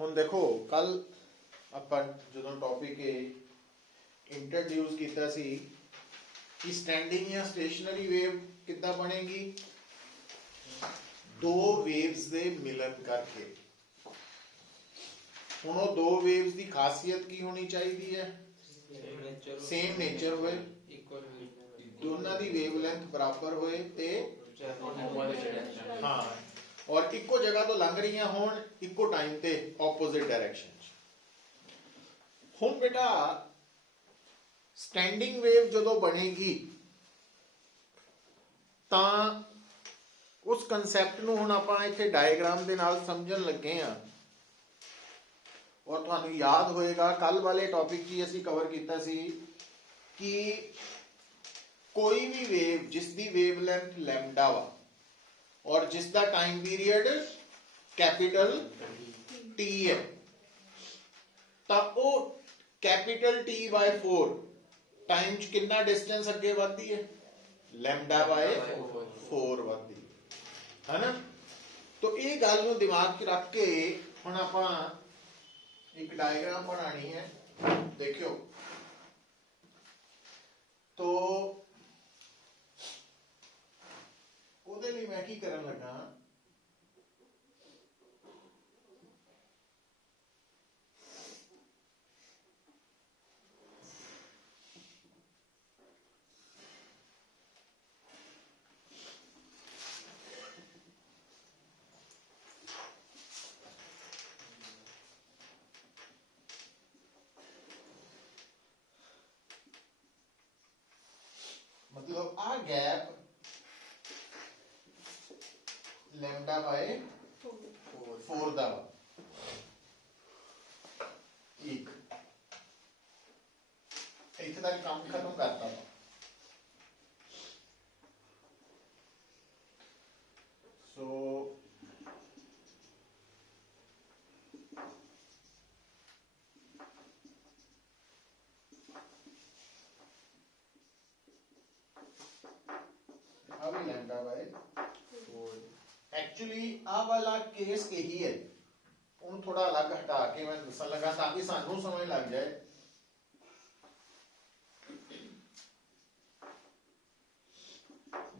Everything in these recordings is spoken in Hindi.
ਹੁਣ ਦੇਖੋ ਕੱਲ ਆਪਾਂ ਜਦੋਂ ਟੌਪਿਕ ਇੰਟਰੋਡਿਊਸ ਕੀਤਾ ਸੀ ਕਿ ਸਟੈਂਡਿੰਗ ਜਾਂ ਸਟੇਸ਼ਨਰੀ ਵੇਵ ਕਿੱਦਾਂ ਬਣੇਗੀ, ਦੋ ਵੇਵਸ ਦੇ ਮਿਲਣ ਕਰਕੇ। ਹੁਣ ਉਹ ਦੋ ਵੇਵਸ ਦੀ ਖਾਸੀਅਤ ਕੀ ਹੋਣੀ ਚਾਹੀਦੀ ਹੈ? ਸੇਮ ਨੇਚਰ ਹੋਏ, ਦੋਨਾਂ ਦੀ ਵੇਵਲੈਂਥ ਬਰਾਬਰ ਹੋਏ ਤੇ ਹਾਂ ਔਰ ਇੱਕੋ ਜਗ੍ਹਾ ਤੋਂ ਲੰਘ ਰਹੀਆਂ ਹੋਣ ਇੱਕੋ ਟਾਈਮ ਤੇ ਆਪੋਜ਼ਿਟ ਡਾਇਰੈਕਸ਼ਨ 'ਚ। ਹੁਣ ਬੇਟਾ ਸਟੈਂਡਿੰਗ ਵੇਵ ਜਦੋਂ ਬਣੇਗੀ ਤਾਂ ਉਸ ਕਨਸੈਪਟ ਨੂੰ ਹੁਣ ਆਪਾਂ ਇੱਥੇ ਡਾਇਗਰਾਮ ਦੇ ਨਾਲ ਸਮਝਣ ਲੱਗੇ ਹਾਂ। ਔਰ ਤੁਹਾਨੂੰ ਯਾਦ ਹੋਏਗਾ ਕੱਲ ਵਾਲੇ ਟੌਪਿਕ 'ਚ ਅਸੀਂ ਕਵਰ ਕੀਤਾ ਸੀ ਕਿ ਕੋਈ ਵੀ ਵੇਵ ਜਿਸ ਦੀ ਵੇਵਲੈਂਥ ਲੈਮਡਾ ਵਾ ਔਰ ਜਿਸ ਦਾ ਟਾਈਮ ਪੀਰੀਅਡ ਕੈਪੀਟਲ T ਹੈ, ਤਾਂ ਉਹ ਕੈਪੀਟਲ T/4 ਟਾਈਮ 'ਚ ਕਿੰਨਾ ਡਿਸਟੈਂਸ ਅੱਗੇ ਵੱਧਦੀ ਹੈ? λ/4 ਵੱਧਦੀ ਹੈ ਨਾ। ਤਾਂ ਇਹ ਗੱਲ ਨੂੰ ਦਿਮਾਗ 'ਚ ਰੱਖ ਕੇ ਹੁਣ ਆਪਾਂ ਇੱਕ ਡਾਇਗਰਾਮ ਬਣਾਣੀ ਹੈ। ਦੇਖਿਓ ਤੋ ਉਹਦੇ ਲਈ ਮੈਂ ਕੀ ਕਰਨ ਲੱਗਾ, मतलब आ गैप λ/4 ਦਾ ਇੱਕ ਇੱਥੇ ਤੱਕ ਕੰਮ ਖਤਮ ਕਰਤਾ ਵਾ। ਸੋ एक्चुअली आ वाला केस यही है। उन थोड़ा अलग हटा के मैं दसन लगा ताकि सानू समझ लग जाए।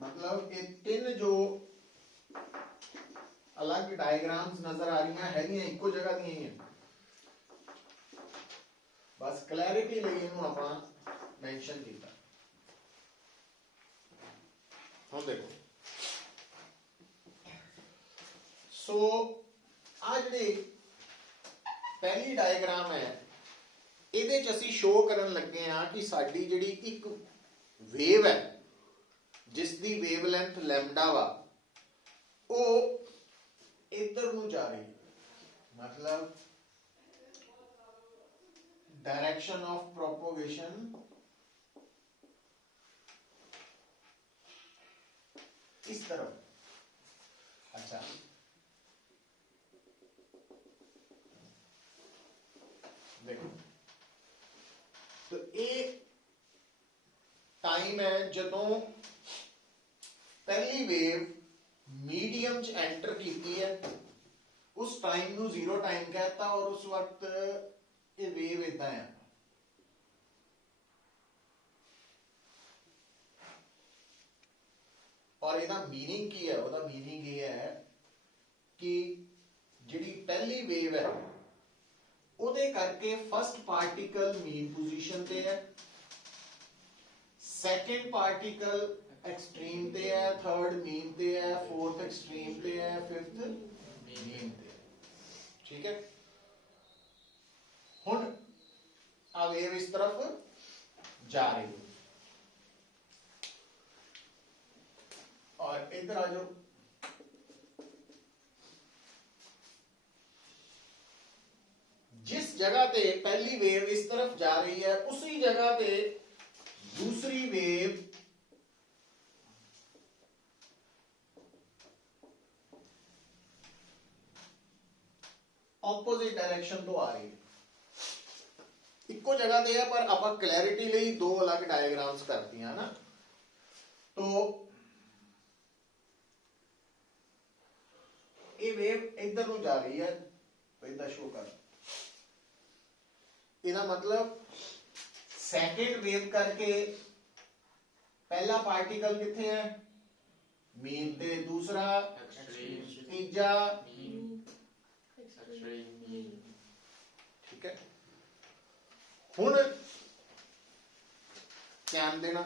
मतलब ये तीन जो अलग डायग्राम्स नजर आ रही है इको जगह दी हैं, बस क्लैरिटी लिए इन्हों अपना मेंशन किया। ਹੁਣ ਦੇਖੋ ਸੋ ਆ ਜਿਹੜੀ ਪਹਿਲੀ ਡਾਇਗਰਾਮ ਹੈ ਇਹਦੇ ਚ ਅਸੀਂ ਸ਼ੋ ਕਰਨ ਲੱਗੇ ਆ ਕਿ ਸਾਡੀ ਜਿਹੜੀ ਇੱਕ ਵੇਵ ਹੈ ਜਿਸ ਦੀ ਵੇਵਲੈਂਥ ਲੈਮਡਾ ਵਾ ਉਹ ਇੱਧਰ ਨੂੰ ਜਾ ਰਹੀ ਹੈ, ਮਤਲਬ डायरेक्शन ऑफ प्रोपोगेशन इस तरफ। अच्छा देखो तो ये टाइम है जदों पहली वेव मीडियम च एंटर की है, उस टाइम नू जीरो टाइम कहता और उस वक्त ये वेव इदा है। और ਇਹਦਾ मीनिंग की है? ਉਹਦਾ मीनिंग ये है कि ਜਿਹੜੀ ਪਹਿਲੀ ਵੇਵ है ਉਹਦੇ ਕਰਕੇ फर्स्ट पार्टिकल मीन पोजीशन ते है, सेकंड पार्टिकल एक्सट्रीम ते है, थर्ड मीन ते है, फोर्थ एक्सट्रीम ते है, फिफ्थ मीन ते है। ठीक है, हुन आ वेव इस तरफ जा रही है और इधर आ जाओ। जिस जगह पे पहली वेव इस तरफ जा रही है उसी जगह पे दूसरी वेव ऑपोजिट डायरेक्शन तो आ रही है। इको जगह पे है पर आप क्लैरिटी लिए दो अलग डायग्राम्स करती हैं ना। तो ये वेव इधर को जा रही है तो इदा शो कर, ਇਹਦਾ मतलब सेकंड वेव करके पहला पार्टिकल किथे है मीन ते, दूसरा तीजा ठीक है। हुण ध्यान देना,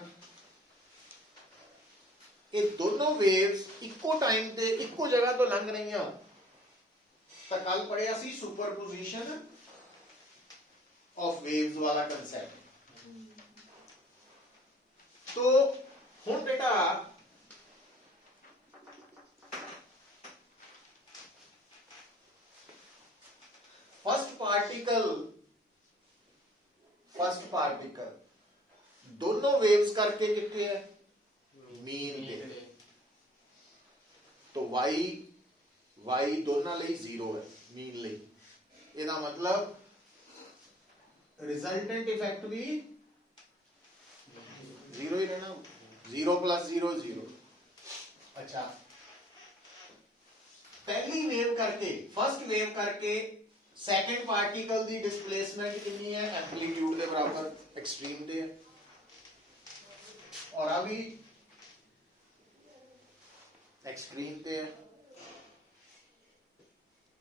ये दोनों वेव्स इको टाइम ते इको जगह तो लंघ रही, तो कल पढ़िया सी सुपरपोजिशन ऑफ वेव्स वाला कंसेप्ट। तो हुण बेटा फर्स्ट पार्टिकल दोनों वेव्स करके कितने है मीन पे, तो y दोनों लिए 0 है मीन लिए, ਇਹਦਾ मतलब रिजल्टेंट इफेक्ट भी 0 ही रहना, 0 + 0 0। अच्छा, पहली वेव करके फर्स्ट वेव करके सेकंड पार्टिकल दी डिस्प्लेसमेंट कितनी है एम्पलीट्यूड के बराबर एक्सट्रीम दे, और अभी एक्सट्रीम पे है,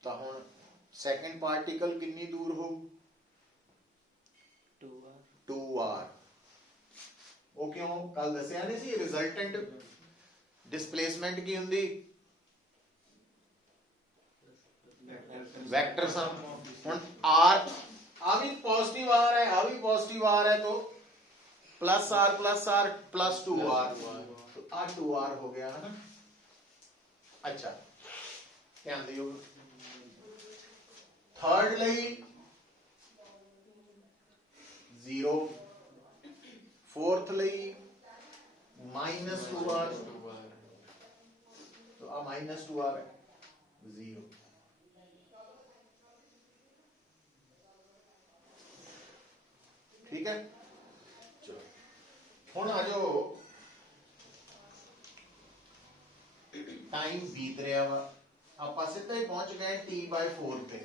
तो हुण सेकंड पार्टिकल कितनी दूर हो 2r। वो क्यों कल दसिया नहीं सी रिजल्टेंट डिस्प्लेसमेंट की हुंदी वेक्टर सम। हुण r आ भी पॉजिटिव r है, आ भी पॉजिटिव r है, तो +r + 2r, तो आ 2r हो गया है ना। अच्छा ध्यान दियो, थर्ड लई 0, फोर्थ लई -2r, तो आ -2r है 0। ठीक है, चलो हुण आ जाओ, टाइम बीत रहा वा, आप सीधा ही पहुंच गए T/4 पे।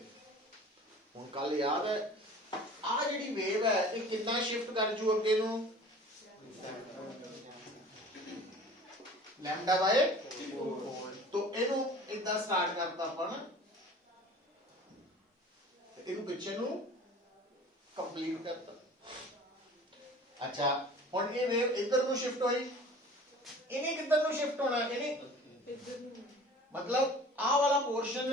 हुण कल याद है आ जिहड़ी वेव है ये कितना शिफ्ट कर जू अगे नू λ/4, तो इनू इदा स्टार्ट करता अपन, इनू पिछे नू कंप्लीट करता। अच्छा हुण ये वेव इधर नू शिफ्ट होई, इन्हें किधर नू शिफ्ट होना, इन्हें मतलब आ वाला पोर्शन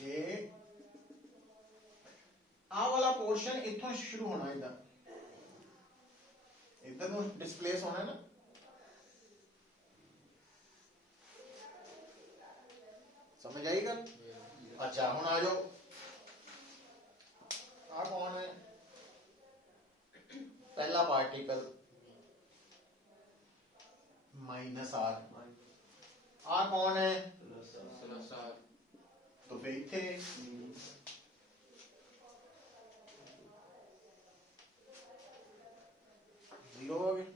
ये आ वाला पोर्शन इथों शुरू होना, इधर नू डिस्प्लेस होना है ना। समझ आई गल? अच्छा हुण आ जाओ, आ कौन है पहला पार्टिकल -r, आ कौन है +r, तो फिर इथे 0 हो गए।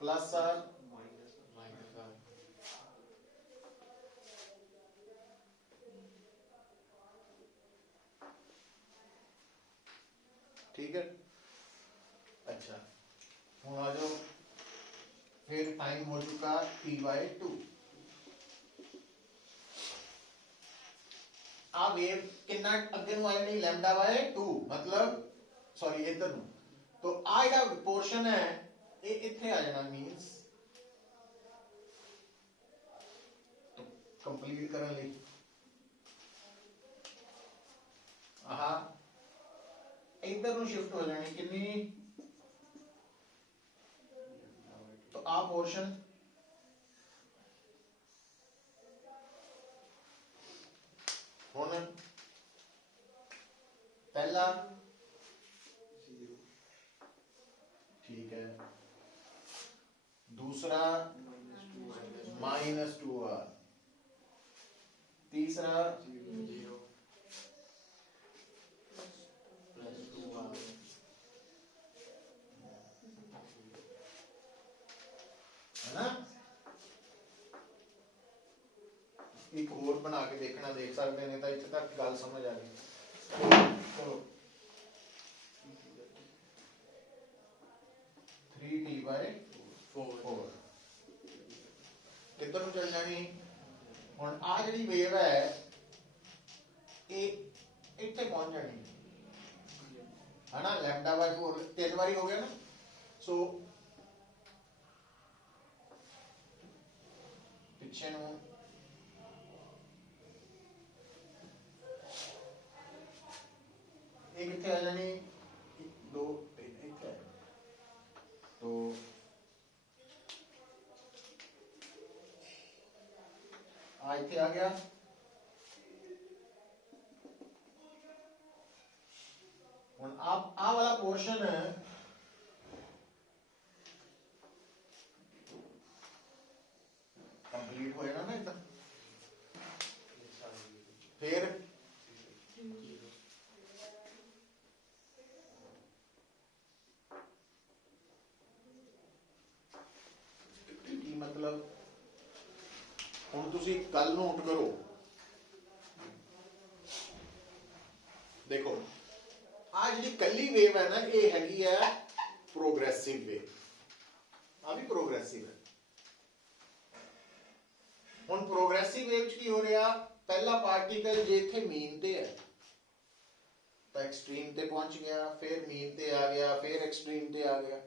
+r ठीक है। अच्छा हुण आ जाओ, फिर टाइम हो चुका T/2। आ वेव कितना अगे नू आई नहीं λ/2, मतलब सॉरी इधर नू, तो आ जेड़ा पोर्शन है ये इथे आ जाना, मींस तो कंप्लीट करने लई आहा इधर नू शिफ्ट हो जानी कितनी, तो आ पोर्शन हुण पहला ठीक है, दूसरा -2r, तीसरा 0 +2r, देखना देख सकते हैं, तो इतने तक गल समझ आ गई। चलो 3t/4 किधर ਨੂੰ चल जानी। ਹੁਣ ਆ ਜਿਹੜੀ ਵੇਵ है ਇਹ ਇੱਥੇ ਪਹੁੰਚ ਜਾਣੀ है ना, λ/4 3 बारी हो गया ना। सो पिछे ਨੂੰ ਇਹ ਕਿੱਥੇ ਆ ਜਾਣੀ 2 3 ਇੱਥੇ, तो आ इतने आ गया। हुण आप आ वाला पोर्शन कंप्लीट हो जाना ना इतना, फिर की मतलब हुण तुसी गल नोट करो, देखो आ जी कली वेव है ना, ये हैगी है प्रोग्रेसिव वेव, आ भी प्रोग्रेसिव है। हुण प्रोग्रेसिव वेव च की हो रहा, पहला पार्टिकल जे इत्थे मीन ते है तो एक्सट्रीम ते पहुंच गया, फिर मीन ते आ गया, फिर एक्सट्रीम ते आ गया।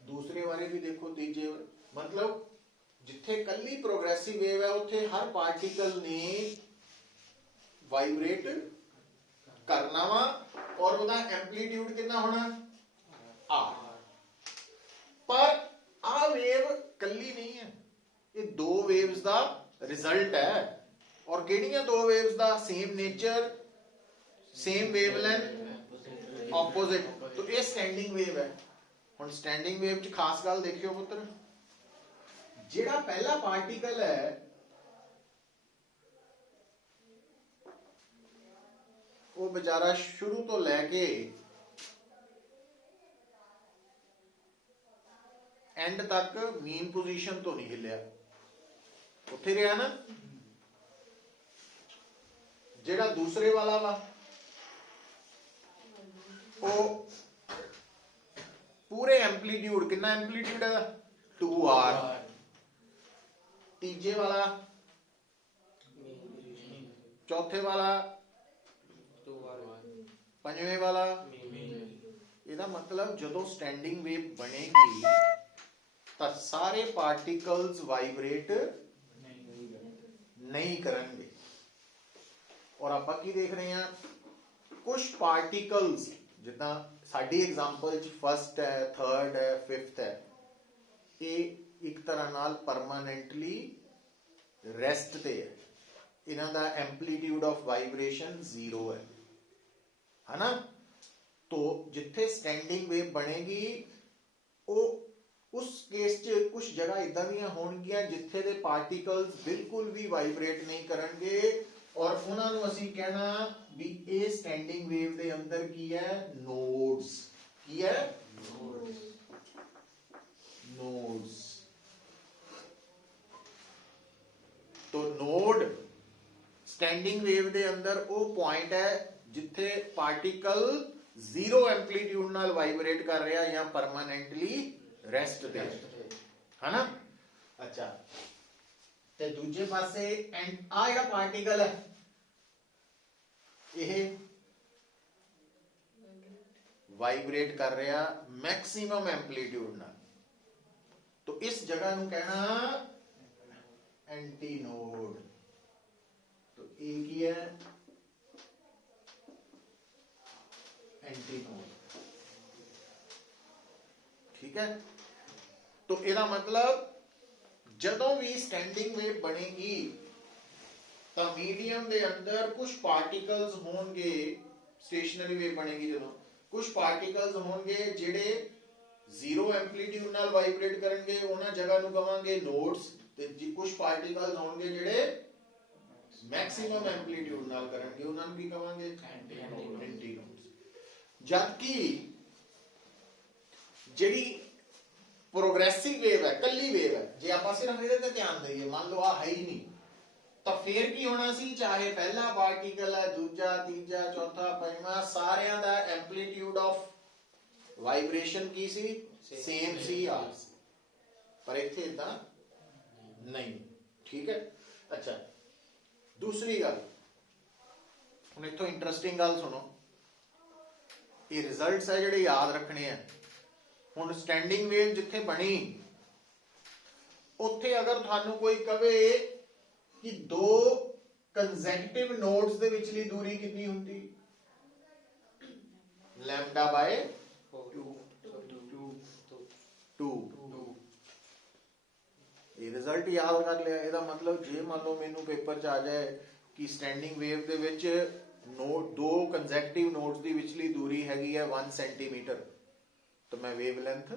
दूसरे बारे भी देखो, तीजे मतलब जिथे कली प्रोग्रेसिव वेव है उत्थे हर पार्टिकल ने वाइब्रेट करना वा और उसका एम्पलीट्यूड कितना होना आर। पर आ वेव कली नहीं है, ये दो वेव्स का रिजल्ट है। और केड़ियां दो वेव्स का same nature, same wavelength, opposite, तो ये स्टैंडिंग वेव है। हुण स्टैंडिंग वेव च खास गल देखियो पुत्र, जेड़ा पहला पार्टिकल है वो बेचारा शुरू तो लैके एंड तक मीन पोजीशन तो नहीं हिलिया, उत्थे रहा ना। जेड़ा दूसरे वाला वा वो पूरे एम्पलीट्यूड, कितना एम्पलीट्यूड है 2r, तीजे वाला, चौथे वाला, पंजवें वाला। ਇਹਦਾ मतलब ਜਦੋਂ स्टैंडिंग वेव बनेगी तो सारे पार्टिकल्स वाइब्रेट नहीं करेंगे। और आप की देख रहे हैं कुछ पार्टिकल्स जिदा साडी एग्जांपल फर्स्ट है, थर्ड है, फिफ्थ है, ये एक तरह नाल परमानेंटली रेस्ट ते है, इन्हां दा एम्पलीट्यूड ऑफ वाइब्रेशन 0 है ना। तो जिथे स्टैंडिंग वेव बनेगी वो उस केस च कुछ जगह इदां दियां होणगियां जिथे दे पार्टिकल्स बिल्कुल भी वाइब्रेट नहीं करनगे और उन्हां नूं असीं कहना भी ये स्टैंडिंग वेव दे अंदर की है नोड्स। की है नोड्स। तो नोड स्टैंडिंग वेव दे अंदर वो पॉइंट है जिथे पार्टिकल 0 एम्पलीट्यूड नाल वाइब्रेट कर रहा या परमानेंटली रेस्ट दे है ना। अच्छा, ते दूजे पासे एंड आ जेड़ा पार्टिकल है ये वाइब्रेट कर रहा मैक्सिमम एम्पलीट्यूड नाल, तो इस जगह नूं कहना एंटी नोड। तो एक ही है एंटी नोड, ठीक है। तो इसका मतलब जदों भी स्टैंडिंग वेव बनेगी तो मीडियम दे अंदर कुछ पार्टिकल्स होंगे, स्टेशनरी वेव बनेगी जदों कुछ पार्टिकल्स होंगे जेड़े 0 एम्पलीट्यूड नाल वाइब्रेट करेंगे, उन्हां जगह नूं कहांगे नोड्स। ते कुछ पार्टिकल्स होंगे जेड़े मैक्सिमम एम्पलीट्यूड नाल करेंगे, उन्हां नूं की कहांगे एंटी नोड्स। जबकि जिहड़ी प्रोग्रेसिव वेव है, कली वेव है, जे आप सिर्फ इहदे ते ध्यान दईए, मान लो आ है ही नहीं ਤਾਂ ਫੇਰ ਕੀ ਹੋਣਾ ਸੀ, ਚਾਹੇ ਪਹਿਲਾ ਪਾਰਟੀਕਲ ਹੈ, ਦੂਜਾ, ਤੀਜਾ, ਚੌਥਾ, ਪੰਜਵਾਂ, ਸਾਰਿਆਂ ਦਾ ਐਂਪਲੀਟਿਊਡ ਆਫ ਵਾਈਬ੍ਰੇਸ਼ਨ ਕੀ ਸੀ, ਸੇਮ ਸੀ, ਆਰ ਸੀ। ਪਰ ਇੱਥੇ ਇਦਾਂ ਨਹੀਂ, ਠੀਕ ਹੈ। ਅੱਛਾ, ਦੂਸਰੀ ਗੱਲ, ਹੁਣ ਇੱਥੋਂ ਇੰਟਰਸਟਿੰਗ ਗੱਲ ਸੁਣੋ, ਇਹ ਰਿਜ਼ਲਟਸ ਹੈ ਜਿਹੜੇ ਯਾਦ ਰੱਖਣੇ ਆ। ਹੁਣ ਸਟੈਂਡਿੰਗ ਵੇਵ ਜਿੱਥੇ ਬਣੀ, ਉੱਥੇ ਅਗਰ ਤੁਹਾਨੂੰ ਕੋਈ ਕਵੇ ਕਿ ਦੋ ਕੰਸੈਕਟਿਵ ਨੋਡਸ ਦੇ ਵਿਚਲੀ ਦੂਰੀ ਕਿੰਨੀ ਹੁੰਦੀ, ਲੈਮਡਾ ਬਾਏ 2। ਇਹ ਰਿਜ਼ਲਟ ਯਾਦ ਕਰ ਲਿਆ। ਇਹਦਾ ਮਤਲਬ ਜੇ ਮੰਨ ਲਓ ਮੈਨੂੰ ਪੇਪਰ 'ਚ ਆ ਜਾਏ ਕਿ ਸਟੈਂਡਿੰਗ ਵੇਵ ਦੇ ਵਿੱਚ ਦੋ ਕੰਸੈਕਟਿਵ ਨੋਡਸ ਦੀ ਵਿਚਲੀ ਦੂਰੀ ਹੈਗੀ ਹੈ 1 ਸੈਂਟੀਮੀਟਰ, ਤਾਂ ਮੈਂ ਵੇਵ ਲੈਂਥ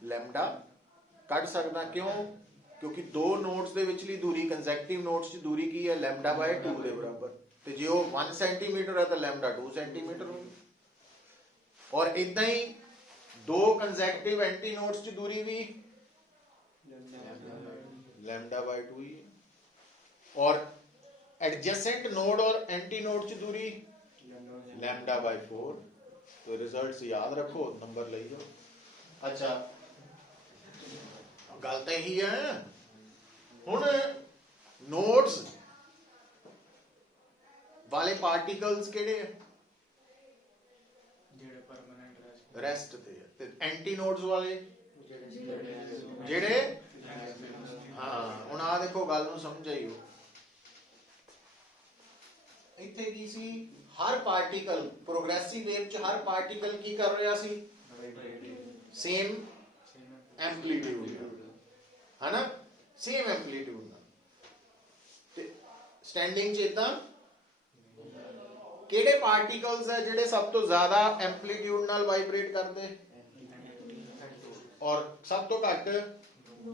ਲੈਮਡਾ ਕੱਢ ਸਕਦਾ। ਕਿਉਂ? ਕਿਉਂਕਿ ਦੋ ਨੋਡਸ ਦੇ ਵਿਚਲੀ ਦੂਰੀ, ਕੰਸੈਕਟਿਵ ਨੋਡਸ 'ਚ ਦੂਰੀ ਕੀ ਹੈ, ਲੈਮਡਾ ਬਾਏ 2 ਦੇ ਬਰਾਬਰ। ਤੇ ਜੇ ਉਹ 1 ਸੈਂਟੀਮੀਟਰ ਹੈ ਤਾਂ ਲੈਮਡਾ 2 ਸੈਂਟੀਮੀਟਰ ਹੋਊਗੀ। ਔਰ ਇਦਾਂ ਹੀ ਦੋ ਕੰਸੈਕਟਿਵ ਐਂਟੀ ਨੋਡਸ 'ਚ ਦੂਰੀ ਵੀ लैम्डा बाय 2 ही। और एडजेसेंट नोड और एंटी नोड च दूरी लैम्डा बाय 4। तो रिजल्ट्स याद रखो, नंबर ले जाओ। अच्छा, गल तो यही है। हुण नोड्स वाले पार्टिकल्स केड़े है, जेड़े परमानेंट रेस्ट ते एंटी नोड्स वाले जेड़े हाँ। ਹੁਣ ਆ ਦੇਖੋ, ਗੱਲ ਨੂੰ ਸਮਝਾਈਓ। ਇੱਥੇ ਕੀ ਸੀ, ਹਰ ਪਾਰਟੀਕਲ ਪ੍ਰੋਗਰੈਸਿਵ ਵੇਵ ਚ ਹਰ ਪਾਰਟੀਕਲ ਕੀ ਕਰ ਰਿਹਾ ਸੀ, ਸੇਮ ਐਂਪਲੀਟਿਊਡ, ਹੈ ਨਾ, ਸੇਮ ਐਂਪਲੀਟਿਊਡ ਨਾਲ। ਤੇ ਸਟੈਂਡਿੰਗ ਚ ਇਦਾਂ ਕਿਹੜੇ ਪਾਰਟੀਕਲਸ ਹੈ ਜਿਹੜੇ ਸਭ ਤੋਂ ਜ਼ਿਆਦਾ ਐਂਪਲੀਟਿਊਡ ਨਾਲ ਵਾਈਬ੍ਰੇਟ ਕਰਦੇ, ਔਰ ਸਭ ਤੋਂ ਘੱਟ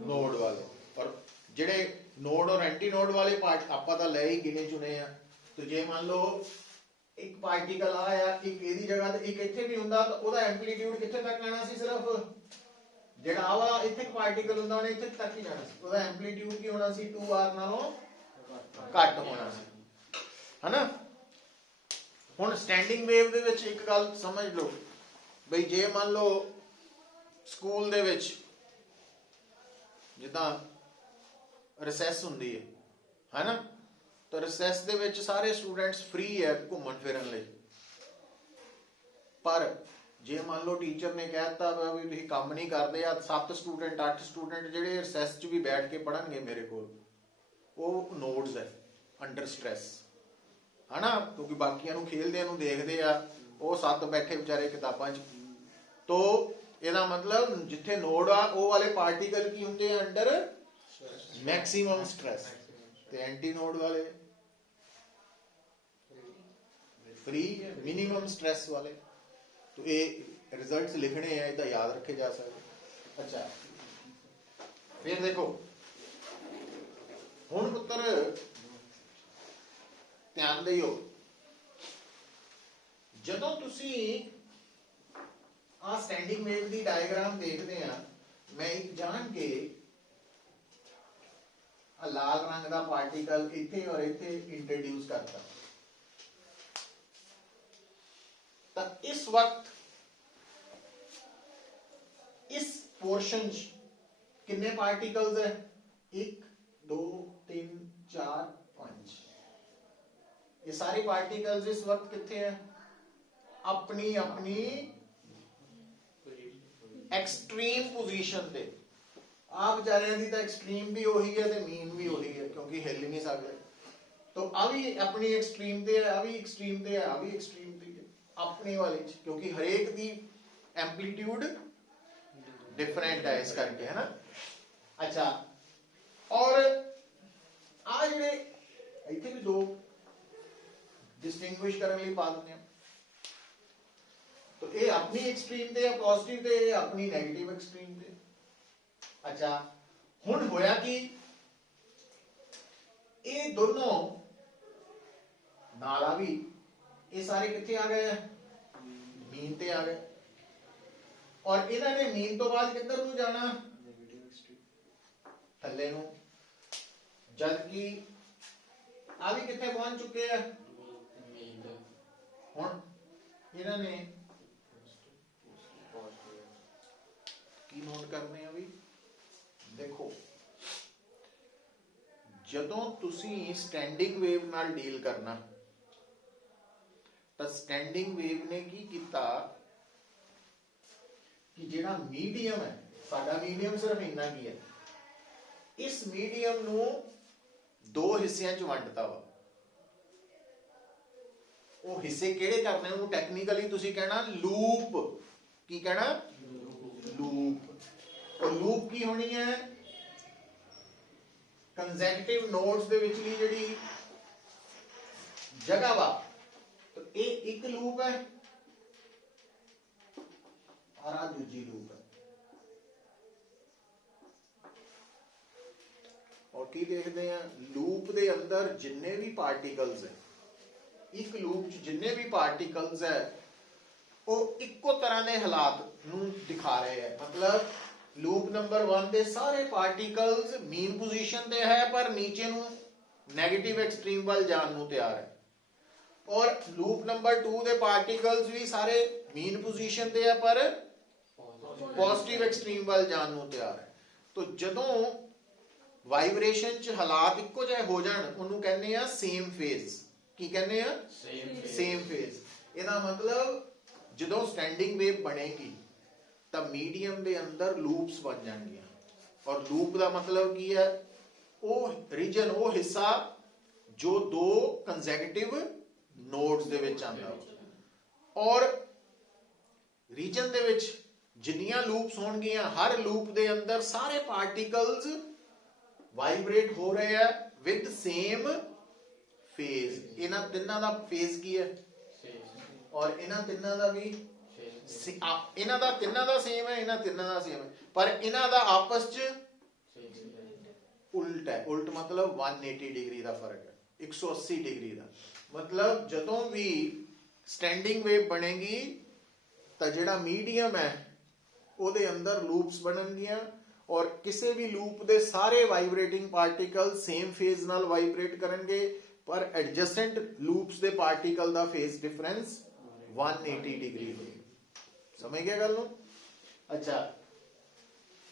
ਨੋਡ ਵਾਲੇ। और ਜਿਹੜੇ ਨੋਡ ਔਰ ਐਂਟੀ ਨੋਡ ਵਾਲੇ ਪਾਰਟ ਆਪਾਂ ਤਾਂ ਲੈ ਹੀ ਗਿਣੇ ਚੁਣੇ ਆ। ਤੇ ਜੇ ਮੰਨ ਲਓ ਇੱਕ ਪਾਰਟੀਕਲ ਆਇਆ, ਇੱਕ ਇਹਦੀ ਜਗ੍ਹਾ ਤੇ ਇੱਕ ਇੱਥੇ ਵੀ ਹੁੰਦਾ, ਤਾਂ ਉਹਦਾ ਐਂਪਲੀਟਿਊਡ ਕਿੱਥੇ ਤੱਕ ਲੈਣਾ ਸੀ, ਸਿਰਫ ਜਿਹੜਾ ਆਵਾ ਇੱਥੇ ਇੱਕ ਪਾਰਟੀਕਲ ਹੁੰਦਾ ਉਹਨੇ ਇੱਥੇ ਤੱਕ ਹੀ ਜਾਣਾ ਸੀ। ਉਹਦਾ ਐਂਪਲੀਟਿਊਡ ਕੀ ਹੋਣਾ ਸੀ, 2r ਨਾਲੋਂ ਘੱਟ ਹੋਣਾ ਸੀ, ਹਨਾ। ਹੁਣ ਸਟੈਂਡਿੰਗ ਵੇਵ ਦੇ ਵਿੱਚ ਇੱਕ ਗੱਲ ਸਮਝ ਲਓ ਬਈ, ਜੇ ਮੰਨ ਲਓ ਸਕੂਲ ਦੇ ਵਿੱਚ ਜਿੱਦਾਂ ਰਿਸੈਸ ਹੁੰਦੀ ਹੈ ਨਾ, ਤਾਂ ਰਿਸੈਸ ਦੇ ਵਿੱਚ ਸਾਰੇ ਸਟੂਡੈਂਟਸ ਫ੍ਰੀ ਹੈ ਘੁੰਮਣ ਫਿਰਨ ਲਈ। ਪਰ ਜੇ ਮੰਨ ਲਓ ਟੀਚਰ ਨੇ ਕਹਿ ਦਿੱਤਾ ਵੀ ਤੁਸੀਂ ਕੰਮ ਨਹੀਂ ਕਰਦੇ ਆ, 7 ਸਟੂਡੈਂਟ 8 ਸਟੂਡੈਂਟ ਜਿਹੜੇ ਰਿਸੈਸ 'ਚ ਵੀ ਬੈਠ ਕੇ ਪੜ੍ਹਨਗੇ ਮੇਰੇ ਕੋਲ, ਉਹ ਨੋਡਸ ਹੈ ਅੰਡਰ ਸਟ੍ਰੈਸ, ਹੈ ਨਾ, ਕਿਉਂਕਿ ਬਾਕੀਆਂ ਨੂੰ ਖੇਲਦਿਆਂ ਨੂੰ ਦੇਖਦੇ ਆ, ਉਹ 7 ਬੈਠੇ ਵਿਚਾਰੇ ਕਿਤਾਬਾਂ 'ਚ। ਤੋ ਇਹਦਾ ਮਤਲਬ ਜਿੱਥੇ ਨੋਡ ਆ ਉਹ ਵਾਲੇ ਪਾਰਟੀਕਲ ਕੀ ਹੁੰਦੇ ਆ, ਅੰਡਰ मैक्सिमम स्ट्रेस, ते एंटी नोड वाले फ्री है, मिनिमम स्ट्रेस वाले। तो ये रिजल्ट्स लिखने हैं, इतना याद रखे जा सकते। अच्छा, फिर देखो हुण पुत्र ध्यान दियो, जदों तुसी आ स्टैंडिंग वेव दी डायग्राम देखते हैं, मैं एक जान के लाल रंग का पार्टिकल इथे और इथे इंट्रोड्यूस करता, तो इस वक्त इस पोर्शन कितने पार्टिकल्स है, 1 2 3 4 5। ये सारे पार्टिकल्स इस वक्त कितने हैं, अपनी अपनी एक्सट्रीम पोजीशन पे। आ बेचारियां दी तां एक्सट्रीम भी वही है ते मीन भी वही है, क्योंकि हिल ही नहीं सकते। तो आ भी अपनी एक्सट्रीम ते है, आ भी एक्सट्रीम ते है, आ भी एक्सट्रीम ते है अपनी वाली, क्योंकि हरेक दी एंप्लीट्यूड डिफरेंट है इस करके, है ना। अच्छा, और आ जिहड़े इत्थे भी दो डिस्टिंग्विश करने लई पा दिंदे आ, तो ये अपनी एक्सट्रीम ते है पॉजिटिव ते, अपनी नेगेटिव एक्सट्रीम ते। अच्छा, हुण होया कि ये दोनों नाला भी ये सारे किथे आ गए, मीन ते आ गए, और इन्होंने मीन तो बाद किधर नूं जाना, थल्ले नूं। जबकि आ भी कितने पहुंच चुके हैं हुण इन्होंने की नोट करने अभी देखो जदों तुसी स्टैंडिंग वेव नाल डील करना तो स्टैंडिंग वेव ने की किया कि जिहड़ा मीडियम है साडा मीडियम सिर्फ इन्ना की है इस मीडियम नू दो हिस्सियां च वंडता वा वो हिस्से किहड़े करने उन्होंने टैक्नीकली तुसी कहना लूप की कहना लूप और लूप की होनी है कंसेक्यूटिव नोड्स दे विचली जिहड़ी जगह वा तो ये एक लूप है और आ दूजी लूप है और की देखते हैं लूप दे अंदर जिन्ने भी पार्टिकल्स है एक लूप जिन्ने भी पार्टिकल्स है वो इक्को तरह के हालात नूं दिखा रहे हैं मतलब लूप नंबर 1 दे सारे पार्टिकल्स मीन पोजीशन ते है पर नीचे नूं नेगेटिव एक्सट्रीम वाल जान नूं तैयार है और लूप नंबर 2 दे पार्टिकल्स भी सारे मीन पोजीशन ते है पर पॉजिटिव एक्सट्रीम वाल जान नूं तैयार है तो जदों वाइब्रेशन च हालात इक्को जिहे हो जाण उन्होंने कहने आ सेम फेज की कहने आ सेम फेज ਇਹਦਾ मतलब जदों स्टैंडिंग वेव बनेगी तो मीडियम के अंदर लूप्स बन जाएंगे और लूप का मतलब की है वो रीजन वो हिस्सा जो दो कंसेक्यूटिव नोड्स दे विच आंदा और रीजन दे विच जिन्नियां लूप्स होणगियां हर लूप दे अंदर सारे पार्टिकल्स वाइब्रेट हो रहे हैं विद सेम फेज इन्हां तिन्नां दा फेज की है और इन्हां तिन्नां दा भी इन्हां दा तिन्नां दा सेम है इन्हां तिन्नां दा सेम है पर इन्हां दा आपस च उल्ट है उल्ट मतलब 180 डिग्री का फर्क है 180 डिग्री का मतलब जदों भी स्टैंडिंग वेव बनेगी तो जिहड़ा मीडियम है ਉਹਦੇ अंदर लूप्स बननगियां और किसी भी लूप के सारे वाइब्रेटिंग पार्टिकल सेम फेज नाल वाइब्रेट करेंगे पर एडजस्टेंट लूप्स के पार्टिकल का फेज डिफरेंस 180 डिग्री होगी समझ गया गल नूं अच्छा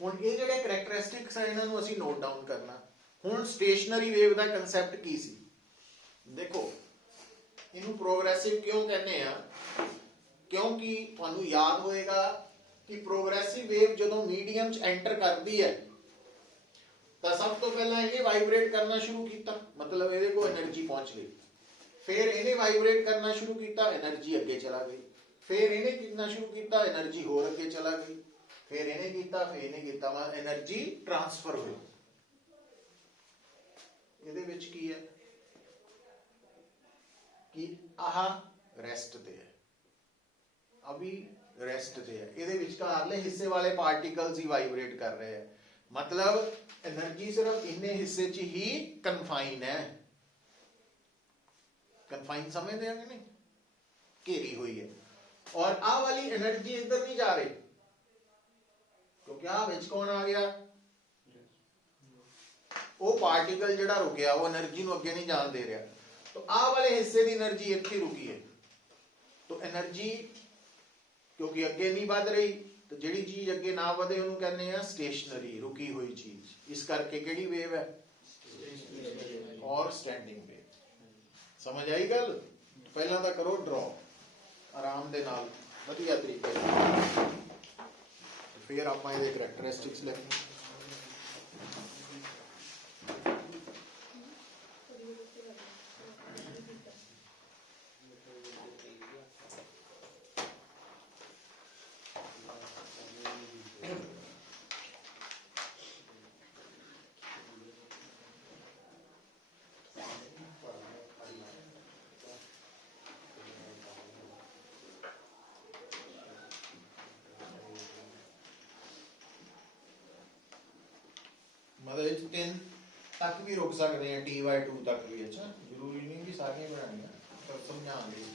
हुण ये जिहड़े करैक्टरिस्टिक्स है इन्हां नूं असीं नोट डाउन करना हुण स्टेशनरी वेव का कंसैप्ट की सी देखो इनू प्रोग्रेसिव क्यों कहने आ क्योंकि तुहानूं याद होएगा कि प्रोग्रेसिव वेव जदों मीडियम च एंटर करती है तो सब तो पहला इन्हें वाइब्रेट करना शुरू किया मतलब ये को एनर्जी पहुंच गई फिर इन्हें वाइब्रेट करना शुरू किया एनर्जी अगे चला गई फिर इन्हें कितना शुरू किया एनर्जी होर अगे चला गई फिर इन्हें किया फिर इन्हें किया एनर्जी ट्रांसफर हुई ये विच की है कि आह रेस्ट ते है अभी रेस्ट ते है ये विचकारले हिस्से वाले पार्टिकल्स ही वाइब्रेट कर रहे हैं मतलब एनर्जी सिर्फ इन्ने हिस्से च ही कन्फाइन है कन्फाइन समझते हैं कि नहीं घेरी हुई है और आ वाली एनर्जी इधर नहीं जा रही क्योंकि आ विच कौन आ गया वो पार्टिकल जिहड़ा रुकिया वो एनर्जी नूं अगे नहीं जान दे रहा तो आ वाले हिस्से की एनर्जी इत्थे रुकी है तो एनर्जी क्योंकि अगे नहीं बढ़ रही तो जिहड़ी चीज अगे ना बढ़े उन्होंने कहने हैं स्टेशनरी रुकी हुई चीज इस करके किहड़ी वेव है और स्टैंडिंग वेव समझ आई गल पहला तो करो ड्रॉ आराम दे नाल वधिया तरीके फिर आपां इहदे करैक्टरिस्टिक्स लिखने मतलब 10 तक भी रुक सकते हैं T/2 तक भी अच्छा जरूरी नहीं कि सारियां बनानियां पर समझाने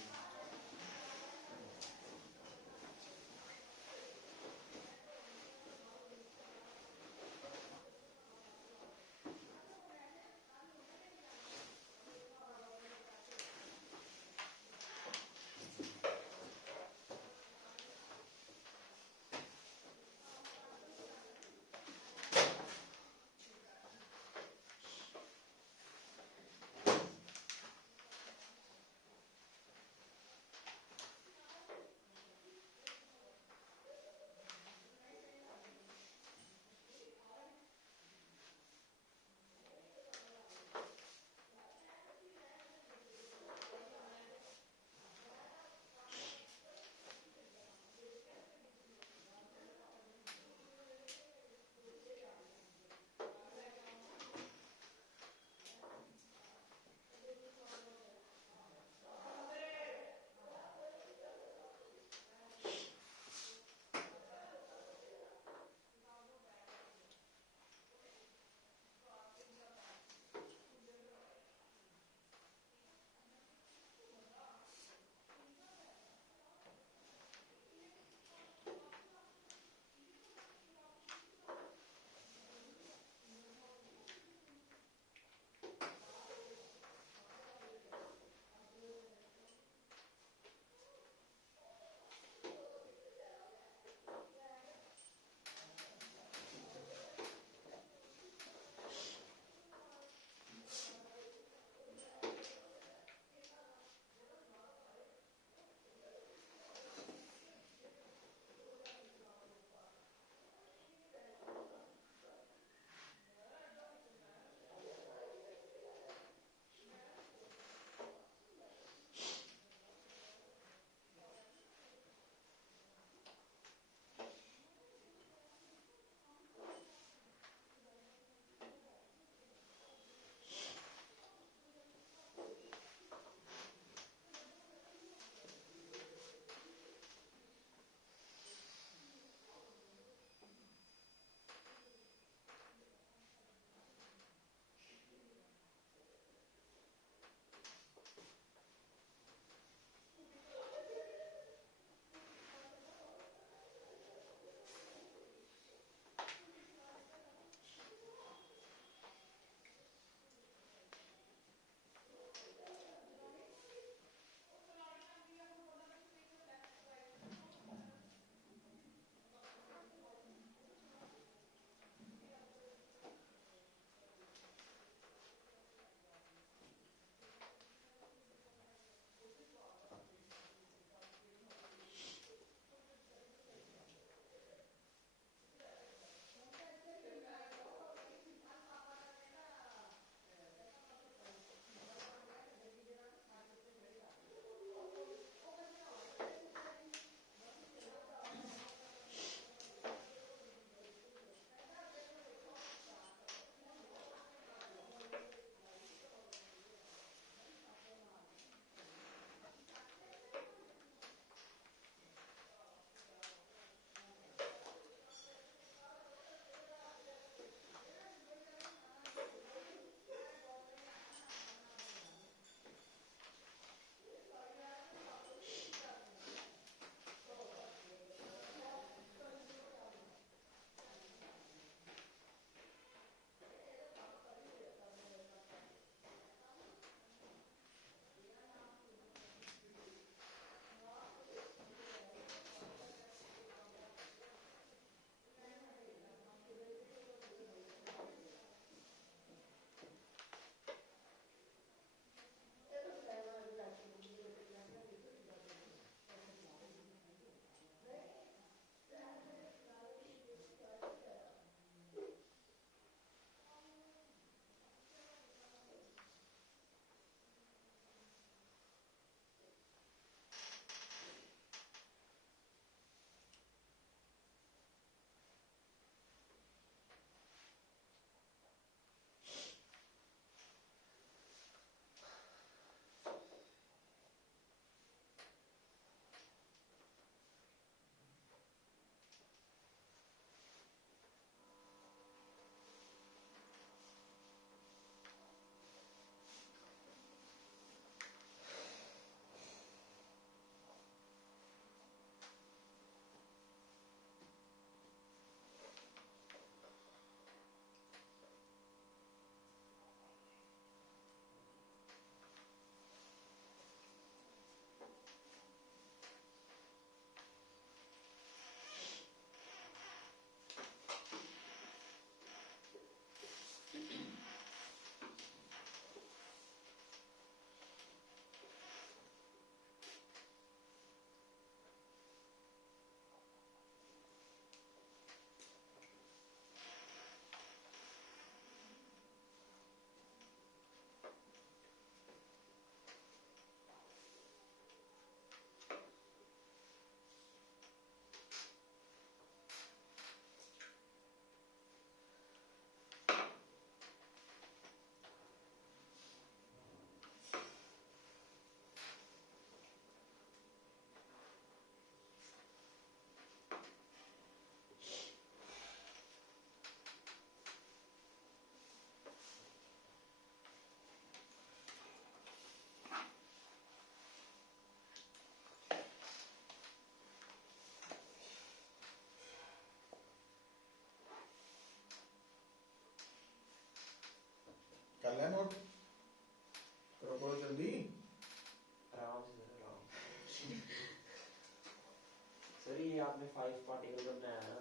आपने 5 पार्टिकल का बनाया ना,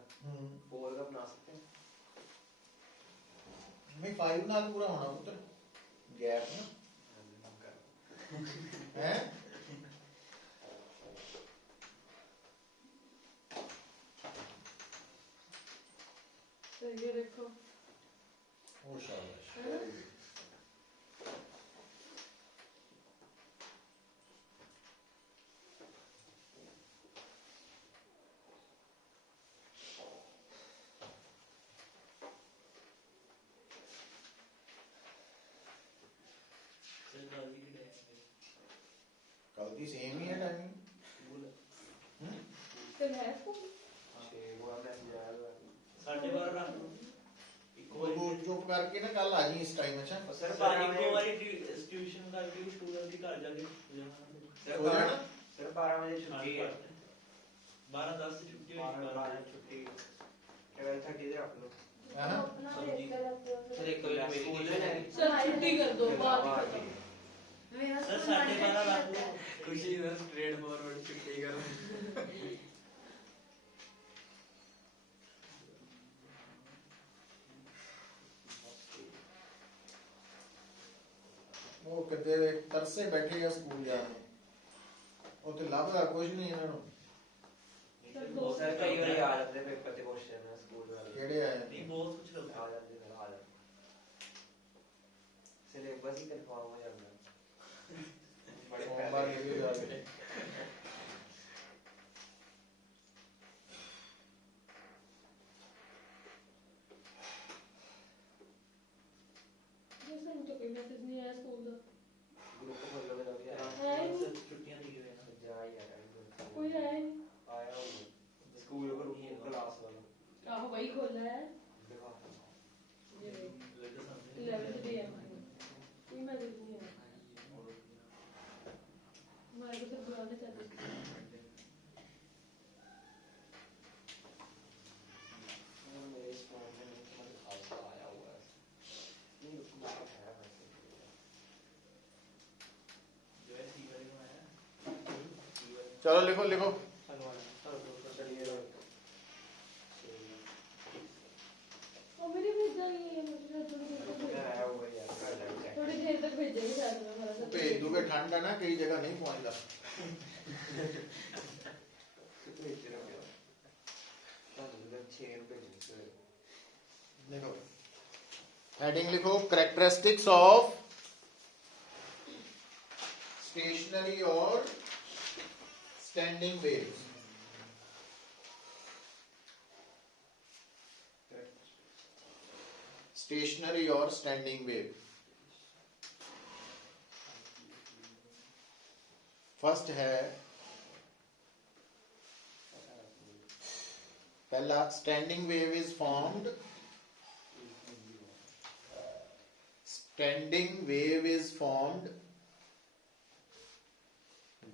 4 का बना सकते हैं? नहीं 5 नाल पूरा होना पुत्र गैप ना है। ये देखो ओ शाबाश। कल की सेम ही है टाइमिंग। कल है स्कूल 6 को मैसेज आया हुआ है। 12:30 रात ਨੂੰ वो चुप करके ना कल आ जी इस टाइम। अच्छा और सर ਸਰ 12 ਇੱਕੋ बजे ਵਾਰੀ ਟਿਊਸ਼ਨ ਕਰਕੇ ਸਟੂਡੈਂਟ ਦੀ ਘਰ ਜਾ ਕੇ सर हो जाना। सर 12 बजे छुट्टी है। 12:10 से छुट्टी होगी 12 छुट्टी 12:30 दे रख लो। हाँ सर एक तो स्कूल है सर छुट्टी कर दो बाद में सर 12:30 रात को खुशी सर स्ट्रेट फॉरवर्ड छुट्टी करो। वो किते तरसे बैठे आ स्कूल जाने उत्ते लभदा कुछ नहीं इन्हां नूं। सर कई बार आ जाते हैं पेपर के क्वेश्चन स्कूल वाले किहड़े आए नहीं बहुत कुछ लोग आ जाते हैं आ जाते सिलेबस ही कंफर्म हो जाता है बड़े सोमवार पहले के जाके जैसे मुझे कोई मैसेज नहीं आया स्कूल का। ग्रुप खोल लो जब यार है ही नहीं। सर छुट्टियां दी हुई हैं जा यार कोई आया ही नहीं। आया होगा स्कूल ग्रुप क्लास वाला आहो वही खोला है दिखा ये लगता समझ 11th डे है कोई मैसेज नहीं आया हमारे को सिर्फ बुलाने चाहते थे। मेरे स्कूल में नहीं समझ खाता आया हुआ है नहीं उसको है वैसे जो है सी वाले में आया चलो लिखो लिखो। चलिए और मेरी भेजा ही है मुझे थोड़ी देर तक भेजेंगे शायद में हमारा सब भेज दूंगे ठंड है ना कई जगह नहीं पहुंचता। लिखो हेडिंग लिखो कैरेक्टरिस्टिक्स ऑफ स्टेशनरी और स्टैंडिंग वेव्स। स्टेशनरी और स्टैंडिंग वेव। फर्स्ट है पहला standing wave is formed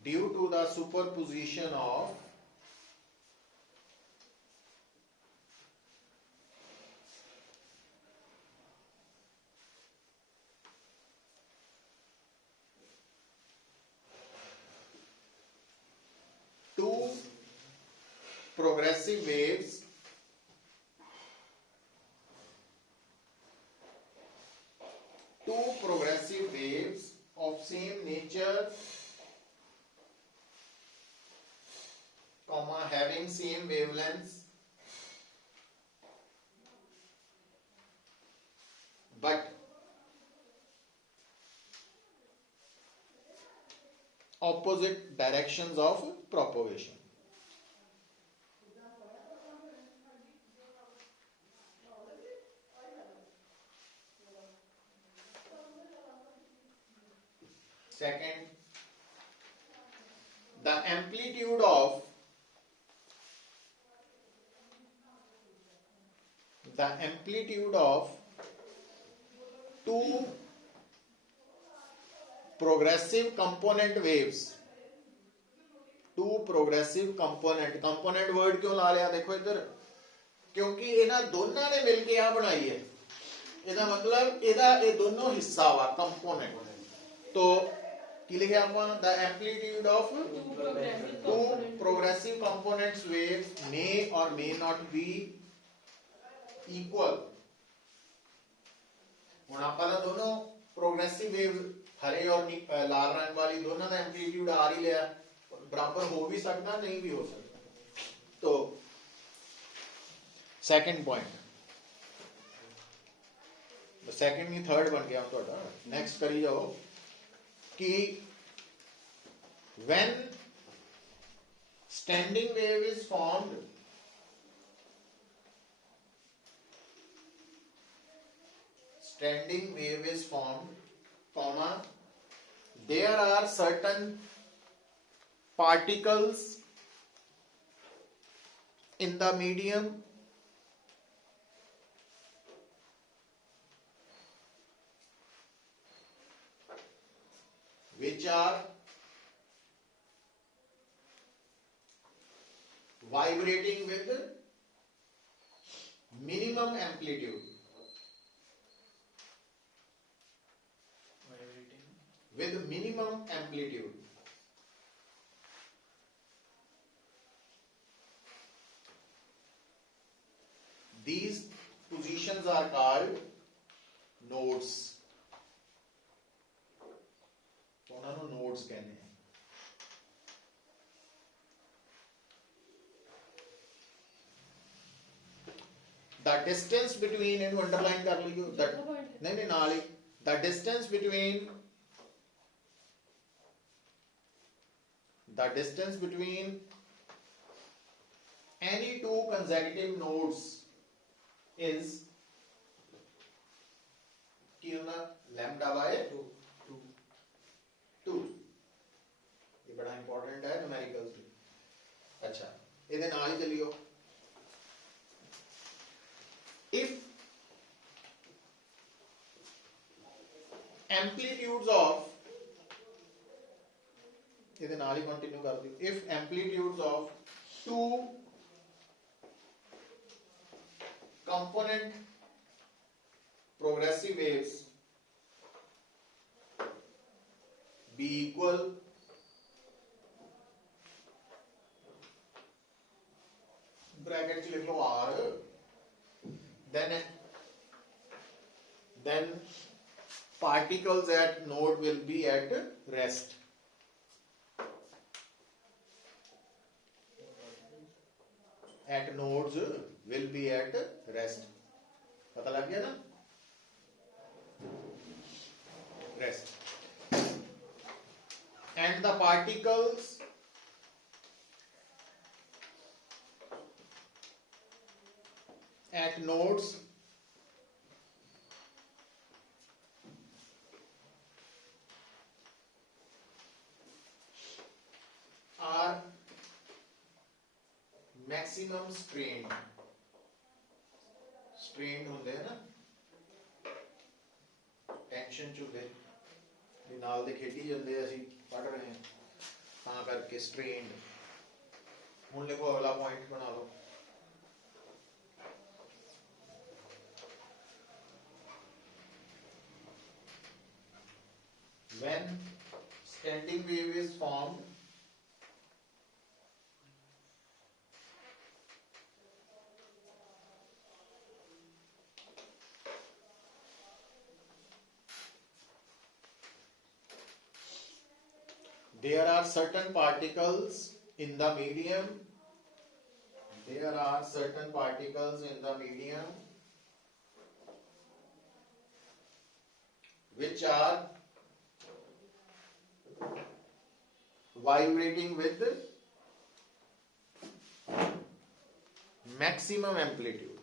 due to the superposition of two progressive waves of same nature, comma, having same wavelengths, but opposite directions of propagation. Second, the amplitude of two progressive component waves. Two progressive component word क्यों ला लिया देखो इधर, क्योंकि इन्हां दोनों ने मिलके आ बनाई है, ਇਹਦਾ मतलब ਇਹ दोनों हिस्सा वा कंपोनेंट। तो की लिखे ਆਪਾਂ the amplitude of two progressive components waves or may not be equal. ਹੁਣ ਆਪਾਂ ਤਾਂ ਦੋਨੋਂ प्रोग्रेसिव वेव्स हरे और लाल रंग वाली दोनों का एम्पलीट्यूड आर ही लिया, बराबर हो भी सकता नहीं भी हो सकता। तो सेकंड पॉइंट, सेकंड नहीं थर्ड बन गया थोड़ा। नेक्स्ट करी जाओ कि when standing wave is formed, standing wave is formed, comma, there are certain particles in the medium which are vibrating with minimum amplitude. Vibrating. With minimum amplitude. These positions are called nodes. तो उन्होंने nodes कहने हैं। The distance between, इनको underline कर लियो, that नहीं नाल ही, the distance between any two consecutive nodes is ਕੀ ਹੁੰਦਾ lambda by 2। ये बड़ा इंपॉर्टेंट है न्यूमेरिकल्स में। अच्छा ਇਹਦੇ ਨਾਲ ਹੀ ਚੱਲਿਓ। If amplitudes of, ਇਹਦੇ ਨਾਲ ਹੀ ਕੰਟੀਨਿਊ ਕਰ ਦਿਓ, if amplitudes of two component progressive waves be equal, bracket च लिख लो R, then particles at node will be at rest. At nodes will be at rest. पता लग गया ना? Rest. And the particles at nodes are maximum strained ਹੁੰਦੇ ਹੈ ਨਾ, ਟੈਂਸ਼ਨ ਚ ਹੁੰਦੇ ਵੀ ਨਾਲ ਦੇ ਖੇਡੀ ਜਾਂਦੇ ਅਸੀਂ ਪੜ ਰਹੇ ਹਾਂ ਤਾਂ ਕਰਕੇ strained। ਹੁਣ ਲਿਖੋ ਅਗਲਾ ਪੁਆਇੰਟ ਬਣਾ ਲਓ। When standing wave is formed, there are certain particles in the medium. There are certain particles in the medium which are vibrating with maximum amplitude.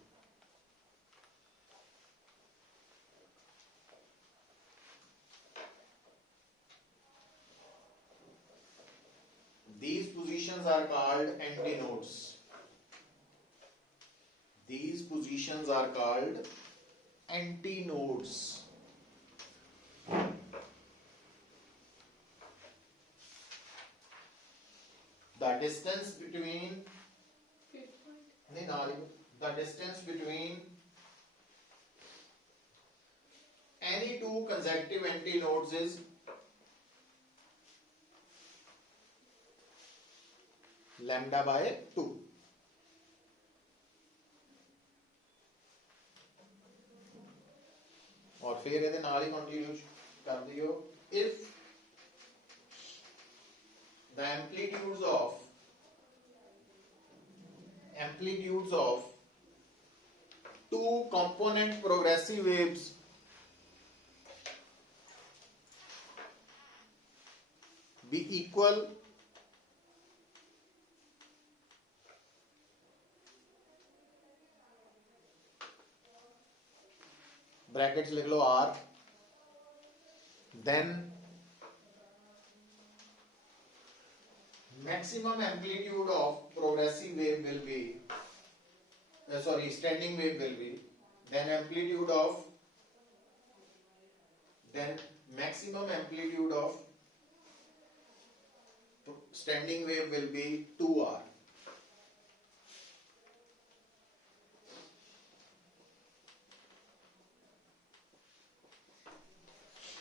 These positions are called antinodes. These positions are called antinodes. The distance between the distance between any two consecutive antinodes is lambda by 2. ਫਿਰ ਇਹਦੇ ਨਾਲ ਹੀ ਕੰਟੀਨਿਊ ਕਰ ਦਿਓ if the amplitudes of two component progressive waves be equal brackets लिख लो R then maximum amplitude of progressive wave will be standing wave will be then maximum amplitude of standing wave will be 2R.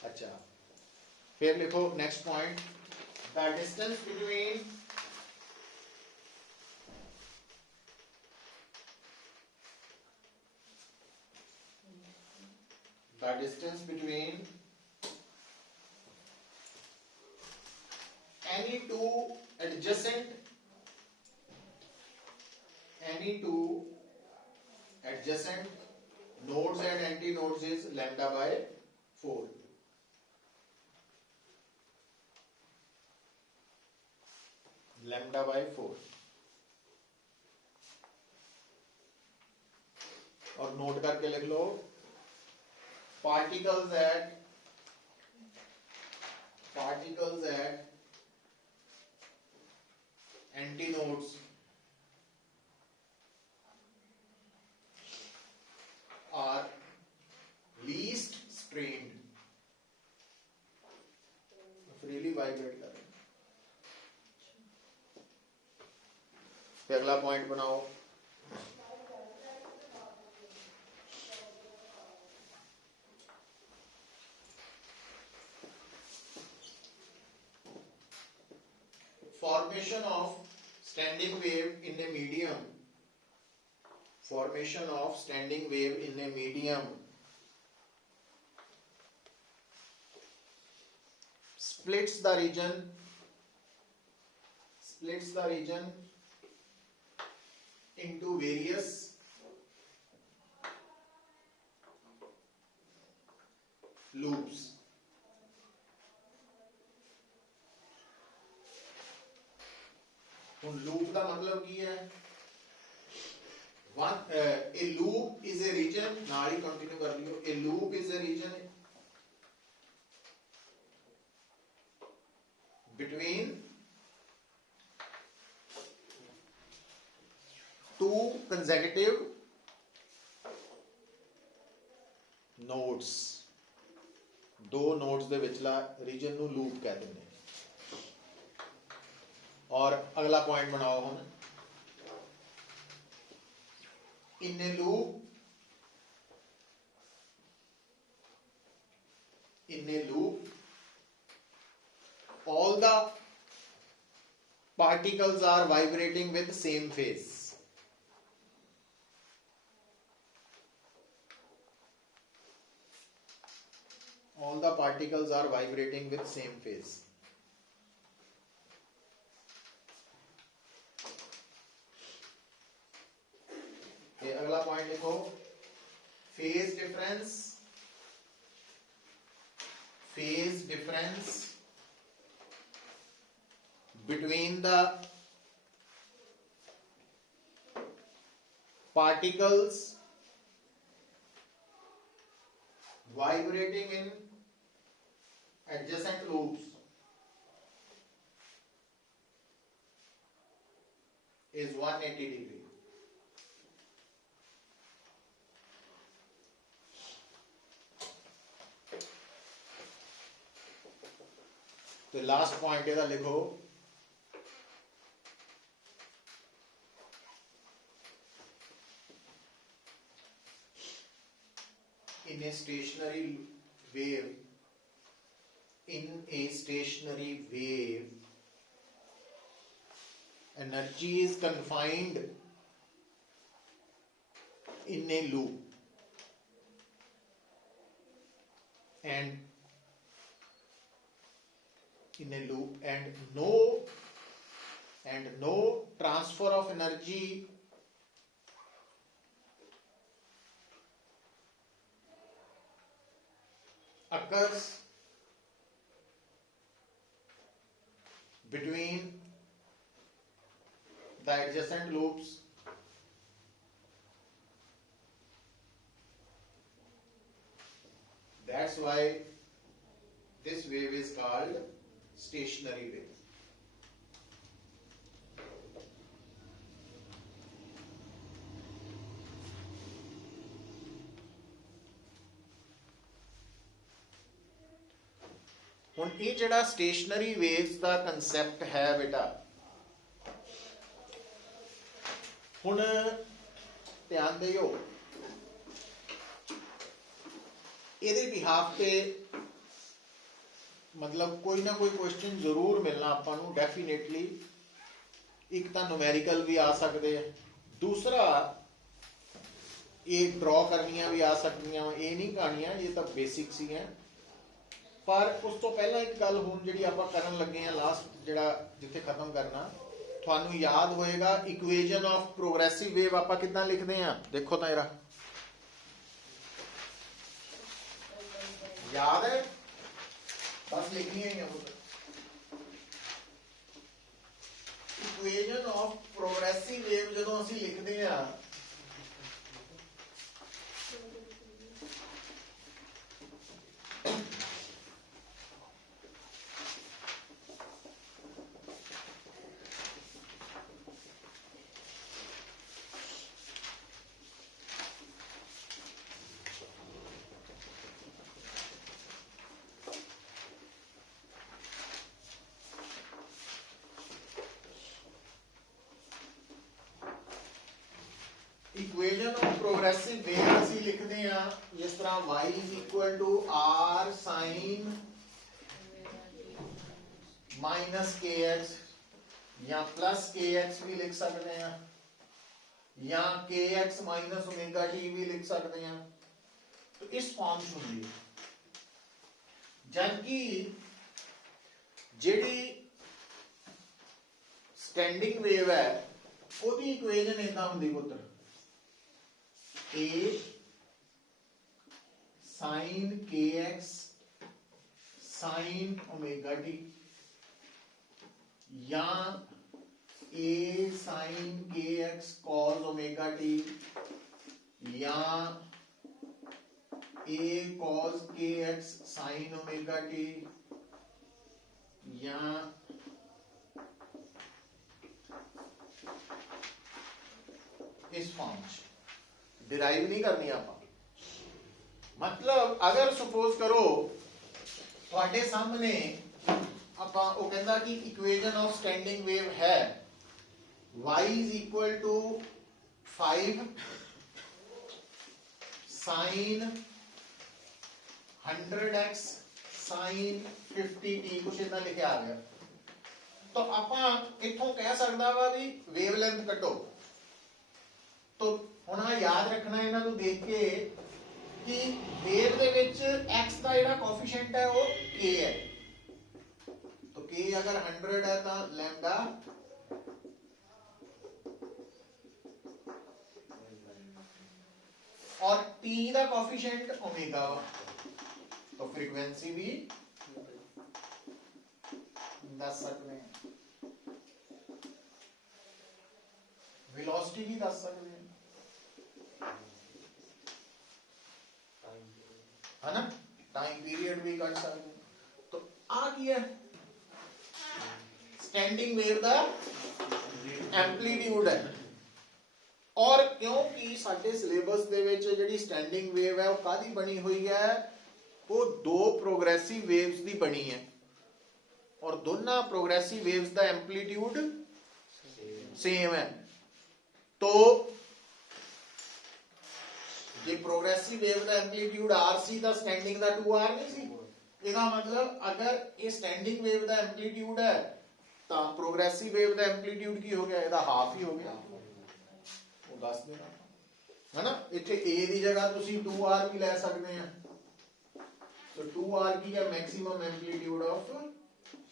अच्छा फिर लिखो next point the distance between any two adjacent nodes and antinodes is lambda by 4. Lambda by 4. और नोट करके लिख लो particles at antinodes are least strained. freely vibrate कर रहे हैं. फिर अगला पॉइंट बनाओ formation of standing wave in a medium splits the region into various loops. ਹੁਣ लूप का मतलब की है a loop is a region ਨਾਲ ਹੀ कंटिन्यू कर लियो a loop is a region between two consecutive nodes दो nodes ਦੇ ਵਿਚਲਾ ਰੀਜਨ ਨੂੰ ਲੂਪ ਕਹਿ ਦਿੰਦੇ ਨੇ और अगला पॉइंट बनाओ हम in a loop all the particles are vibrating with same phase. All the particles are vibrating with same phase. ये अगला पॉइंट लिखो phase difference between the particles vibrating in adjacent loops is 180 degree. तो लास्ट पॉइंट ਇਹਦਾ लिखो in a stationary wave energy is confined in a loop. and in a loop, and no transfer of energy occurs between the adjacent loops. That's why this wave is called stationary wave. ਹੁਣ ਇਹ ਜਿਹੜਾ ਸਟੇਸ਼ਨਰੀ ਵੇਵਸ ਦਾ ਕਨਸੈਪਟ ਹੈ ਬੇਟਾ, ਹੁਣ ਧਿਆਨ ਦਿਓ, ਇਹਦੇ ਬਿਹਾਫ ਤੇ ਮਤਲਬ ਕੋਈ ਨਾ ਕੋਈ ਕੁਐਸਚਨ ਜ਼ਰੂਰ ਮਿਲਣਾ ਆਪਾਂ ਨੂੰ ਡੈਫੀਨੇਟਲੀ। ਇੱਕ ਤਾਂ ਨੂਮੈਰੀਕਲ ਵੀ ਆ ਸਕਦੇ ਆ, ਦੂਸਰਾ ਇਹ ਡਰਾ ਕਰਨੀਆਂ ਵੀ ਆ ਸਕਦੀਆਂ, ਇਹ ਨਹੀਂ ਕਹਾਣੀਆਂ, ਇਹ ਤਾਂ ਬੇਸਿਕਸ ਹੀ ਹੈ। ਪਰ ਉਸ ਤੋਂ ਪਹਿਲਾਂ ਇੱਕ ਗੱਲ ਹੁਣ ਜਿਹੜੀ ਆਪਾਂ ਕਰਨ ਲੱਗੇ ਆ, ਲਾਸਟ ਜਿਹੜਾ ਜਿੱਥੇ ਖਤਮ ਕਰਨਾ, ਤੁਹਾਨੂੰ ਯਾਦ ਹੋਏਗਾ ਇਕੁਏਸ਼ਨ ਆਫ ਪ੍ਰੋਗਰੈਸਿਵ ਵੇਵ ਆਪਾਂ ਕਿੱਦਾਂ ਲਿਖਦੇ ਆ। ਦੇਖੋ ਤਾਂ ਇਹਦਾ ਯਾਦ ਹੈ, ਬਸ ਲਿਖਣੀਆਂ ਹੀ ਆ। ਇਕੁਏਸ਼ਨ ਆਫ ਪ੍ਰੋਗਰੈਸਿਵ ਵੇਵ ਜਦੋਂ ਅਸੀਂ ਲਿਖਦੇ ਆ, इक्वेशन ऑफ प्रोग्रेसिव वेव ਅਸੀਂ ਲਿਖਦੇ ਆ ਇਸ ਤਰ੍ਹਾਂ y r sin kx ਜਾਂ kx ਵੀ ਲਿਖ ਸਕਦੇ ਆ, ਜਾਂ kx omega t ਵੀ ਲਿਖ ਸਕਦੇ ਆ। तो इस फॉर्म ਚ ਹੁੰਦੀ ਹੈ, ਜਦਕਿ ਜਿਹੜੀ ਸਟੈਂਡਿੰਗ ਵੇਵ ਹੈ ਉਹਦੀ ਇਕੁਏਸ਼ਨ ਇਦਾਂ ਹੁੰਦੀ ਪੁੱਤਰ, a sin kx sin omega t या a sin kx cos omega t या a cos kx sin omega t या इस फॉर्म डिराइव नहीं करनी आप। मतलब अगर सपोज करो ਤੁਹਾਡੇ ਸਾਹਮਣੇ ਆਪਾਂ ਉਹ ਕਹਿੰਦਾ ਕਿ ਇਕੁਏਸ਼ਨ ਆਫ ਸਟੈਂਡਿੰਗ ਵੇਵ ਹੈ y = 5 sin 100x sin 50t ਕੁਛ ਇਦਾਂ ਲਿਖਿਆ ਆ ਗਿਆ। ਤਾਂ ਆਪਾਂ ਇੱਥੋਂ ਕਹਿ ਸਕਦਾ ਵਾ ਵੀ ਵੇਵ ਲੈਂਥ ਕੱਢੋ। तो ਹੁਣ ਆ ਯਾਦ ਰੱਖਣਾ ਇਹਨਾਂ ਨੂੰ ਦੇਖ ਕੇ ਕਿ ਵੇਵ ਦੇ ਵਿੱਚ x ਦਾ ਜਿਹੜਾ ਕੋਐਫੀਸ਼ੀਐਂਟ ਹੈ ਉਹ k ਹੈ। तो k अगर 100 है तो लैम्डा और t का कोएफिशिएंट ओमेगा वा, तो फ्रीक्वेंसी भी दस सकते हैं, वेलोसिटी भी दस सकते हैं, है ना, टाइम पीरियड भी कट सकते हैं। तो आ क्या है स्टैंडिंग वेव का एम्पलीट्यूड है। और क्योंकि साडे सिलेबस दे विच जिहड़ी स्टैंडिंग वेव है वो कादी बनी हुई है, वो दो प्रोग्रेसिव वेव्स दी बनी है और दोनों प्रोग्रेसिव वेव्स दा एम्पलीट्यूड सेम है। तो जे प्रोग्रेसिव वेव दा एम्पलीट्यूड r सी दा स्टैंडिंग दा 2r नहीं सी। इसका मतलब अगर ये स्टैंडिंग वेव दा एम्पलीट्यूड है तो प्रोग्रेसिव वेव दा एम्पलीट्यूड की हो गया, ਇਹਦਾ हाफ ही हो गया, वो दस देना है ना। इत्थे a दी जगह तुसी 2r भी ले सकते हैं, तो 2r की है maximum amplitude of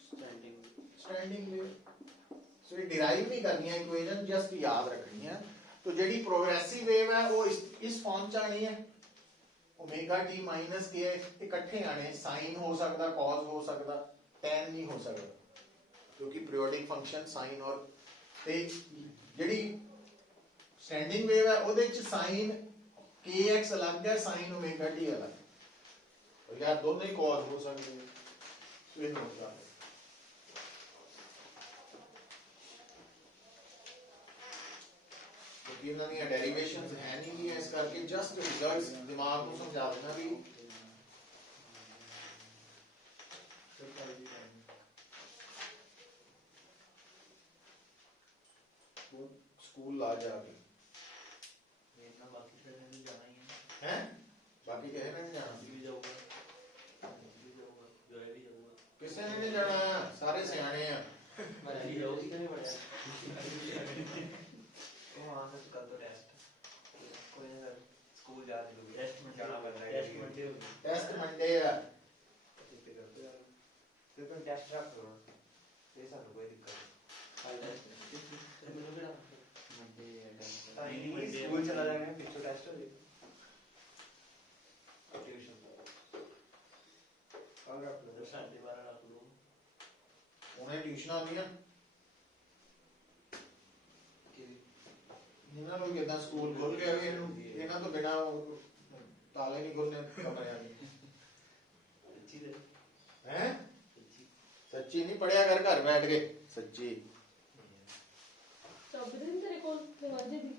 standing standing wave. So ये डिराइव नहीं करनी है इक्वेशन, जस्ट याद रखनी है। तो जेडी प्रोग्रेसिव वेव है वो इस फॉर्म च आनी है, ओमेगा टी माइनस के इकट्ठे आने, साइन हो सकता, कॉज हो सकता, tan नहीं हो सकता, क्योंकि पीरियोडिक फंक्शन साइन और ते जेडी स्टैंडिंग वेव है ਉਹਦੇ ਚ साइन kx अलग है, साइन ओमेगा टी अलग है, तो यार दोनों ही कॉज हो सकते हैं। तो ये नोट कर लो। क्योंकि ਇਹਨਾਂ ਦੀਆਂ ਡੈਰੀਵੇਸ਼ਨਸ ਹੈ ਨਹੀਂ ਗੀਆਂ, ਇਸ ਕਰਕੇ ਜਸਟ ਰਿਜ਼ਲਟਸ ਦਿਮਾਗ ਨੂੰ ਸਮਝਾ ਦੇਣਾ ਵੀ ਸਕੂਲ ਲਾ ਜਾ ਕੇ मेरा बाकी करने भी जाना ही है। ਹੈ ਬਾਕੀ ਕਿਸੇ ਨੇ ਨਹੀਂ ਜਾਣਾ, भी जाऊंगा, भी जाऊंगा, जॉय भी जाऊंगा। ਕਿਸੇ ਨੇ ਨਹੀਂ ਜਾਣਾ, ਸਾਰੇ ਸਿਆਣੇ ਆ। मैं जी जाऊंगी तो नहीं पढ़ा वो वहां से कल तो टेस्ट कोई नहीं सर, स्कूल जा रही होगी, टेस्ट में जाना पड़ रहा है, टेस्ट मंडे होगी। ਟੈਸਟ ਮੰਡੇ ਆ, फिर करते यार, फिर तुम टेस्ट रख लो, ये सब कोई दिक्कत तो मेरे को मंडे नहीं, स्कूल चला जाएंगे, पिछले टेस्ट हो जाएगा ट्यूशन कल रख लो। 12:30 रख लो। ਉਹਨੇ ਟਿਊਸ਼ਨਾਂ ਹੁੰਦੀਆਂ ਇਹਨਾਂ ਨੂੰ ਕਿਦਾਂ ਸਕੂਲ ਖੁੱਲ ਗਿਆ ਵੀ ਇਹਨੂੰ ਇਹਨਾਂ ਤੋਂ ਬਿਨਾ ਤਾਲੇ ਨਹੀਂ ਖੁੱਲਨੇ ਕਮਰਿਆਂ ਦੇ अच्छी है, ਹੈ। अच्छी। ਸੱਚੀ ਨਹੀਂ ਪੜਿਆ ਕਰ ਘਰ ਬੈਠ ਕੇ, ਸੱਚੀ। सब दिन तेरे को दरवाजे दी